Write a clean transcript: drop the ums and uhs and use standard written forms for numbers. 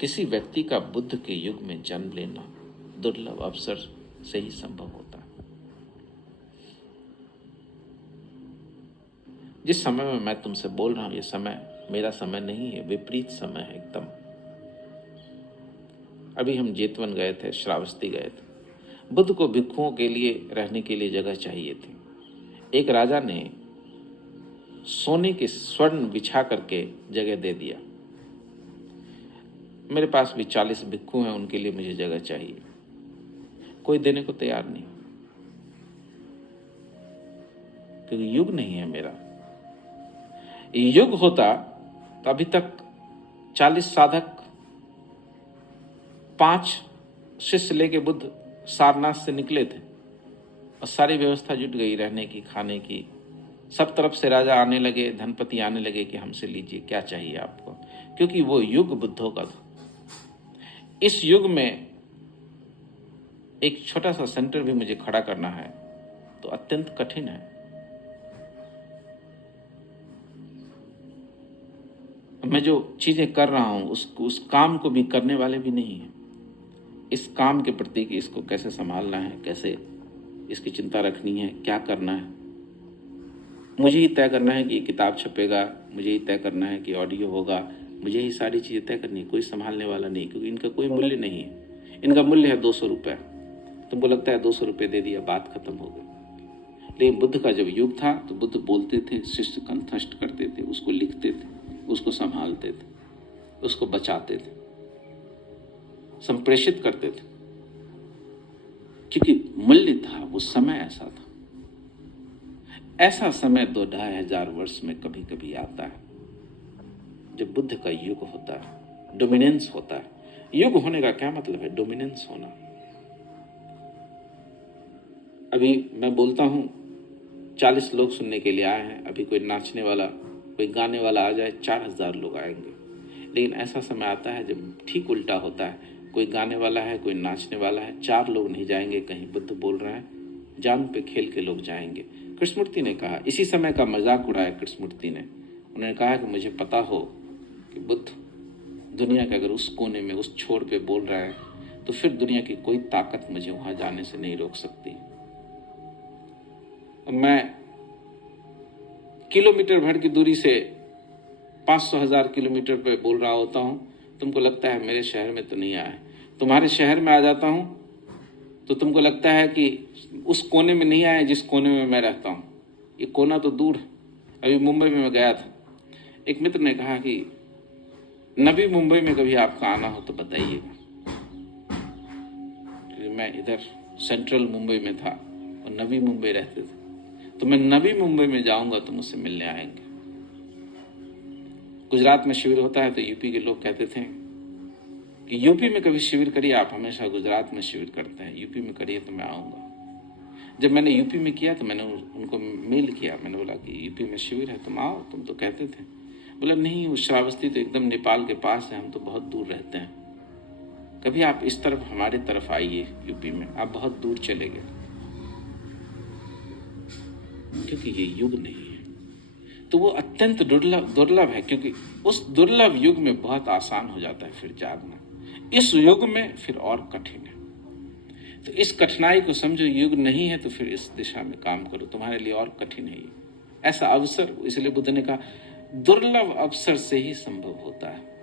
किसी व्यक्ति का बुद्ध के युग में जन्म लेना दुर्लभ अवसर से ही संभव होता है। जिस समय में मैं तुमसे बोल रहा हूं, ये समय मेरा समय नहीं है, विपरीत समय है एकदम। अभी हम जेतवन गए थे, श्रावस्ती गए थे। बुद्ध को भिक्षुओं के लिए रहने के लिए जगह चाहिए थी। एक राजा ने सोने के स्वर्ण बिछा करके जगह दे दिया। मेरे पास भी 40 भिक्षु हैं, उनके लिए मुझे जगह चाहिए। कोई देने को तैयार नहीं, क्योंकि युग नहीं है मेरा। युग होता तो अभी तक 40 साधक, 5 शिष्य लेके बुद्ध सारनाथ से निकले थे और सारी व्यवस्था जुट गई, रहने की, खाने की। सब तरफ से राजा आने लगे, धनपति आने लगे कि हमसे लीजिए, क्या चाहिए आपको, क्योंकि वो युग बुद्धों का था। इस युग में एक छोटा सा सेंटर भी मुझे खड़ा करना है तो अत्यंत कठिन है। मैं जो चीजें कर रहा हूं उस काम को भी करने वाले भी नहीं है। इस काम के प्रति कि इसको कैसे संभालना है, कैसे इसकी चिंता रखनी है, क्या करना है, मुझे ही तय करना है कि किताब छपेगा, मुझे ही तय करना है कि ऑडियो होगा, मुझे ही सारी चीजें तय करनी है। कोई संभालने वाला नहीं, क्योंकि इनका कोई मूल्य नहीं है। इनका मूल्य है 200 रुपये। तुमको लगता है 200 रुपये दे दिया, बात खत्म हो गई। लेकिन बुद्ध का जब युग था तो बुद्ध बोलते थे, शिष्य कंठस्थ करते थे, उसको लिखते थे, उसको संभालते थे, उसको बचाते थे, संप्रेषित करते थे, क्योंकि मूल्य था, वो समय ऐसा था। ऐसा समय 2-2,500 वर्ष में कभी कभी आता है जब बुद्ध का युग होता है, डोमिनेंस होता है। युग होने का क्या मतलब है? डोमिनेंस होना। अभी मैं बोलता हूं, 40 लोग सुनने के लिए आए हैं। अभी कोई नाचने वाला, कोई गाने वाला आ जाए, 4,000 लोग आएंगे। लेकिन ऐसा समय आता है जब ठीक उल्टा होता है, कोई गाने वाला है, कोई नाचने वाला है, 4 लोग नहीं जाएंगे कहीं। बुद्ध बोल रहे हैं, जान पे खेल के लोग जाएंगे। कृष्णमूर्ति ने कहा, इसी समय का मजाक उड़ाया कृष्णमूर्ति ने। उन्होंने कहा कि मुझे पता हो कि बुद्ध दुनिया के अगर उस कोने में, उस छोर पे बोल रहा है, तो फिर दुनिया की कोई ताकत मुझे वहां जाने से नहीं रोक सकती। मैं किलोमीटर भर की दूरी से 500,000 किलोमीटर पे बोल रहा होता हूं। तुमको लगता है मेरे शहर में तो नहीं आया है। तुम्हारे शहर में आ जाता हूं तो तुमको लगता है कि उस कोने में नहीं आया जिस कोने में मैं रहता हूं। ये कोना तो दूर है। अभी मुंबई में मैं गया था, एक मित्र ने कहा कि नवी मुंबई में कभी आपका आना हो तो बताइएगा। मैं इधर सेंट्रल मुंबई में था और नवी मुंबई रहते थे, तो मैं नवी मुंबई में जाऊंगा तो मुझसे मिलने आएंगे। गुजरात में शिविर होता है तो यूपी के लोग कहते थे कि यूपी में कभी शिविर करिए, आप हमेशा गुजरात में शिविर करते हैं, यूपी में करिए तो मैं आऊंगा। जब मैंने यूपी में किया तो मैंने उनको मेल किया, मैंने बोला कि यूपी में शिविर है, तुम आओ, तुम तो कहते थे। बोला नहीं, वो श्रावस्ती तो एकदम नेपाल के पास है, हम तो बहुत दूर रहते हैं। कभी आप इस तरफ, हमारी तरफ आइए यूपी में, आप बहुत दूर चले गए। क्योंकि ये युग नहीं है, तो वो अत्यंत दुर्लभ है, क्योंकि उस दुर्लभ युग में बहुत आसान हो जाता है फिर जागना। इस युग में फिर और कठिन है। तो इस कठिनाई को समझो, युग नहीं है तो फिर इस दिशा में काम करो, तुम्हारे लिए और कठिन है ये। ऐसा अवसर, इसलिए बुद्ध ने कहा दुर्लभ अवसर से ही संभव होता है।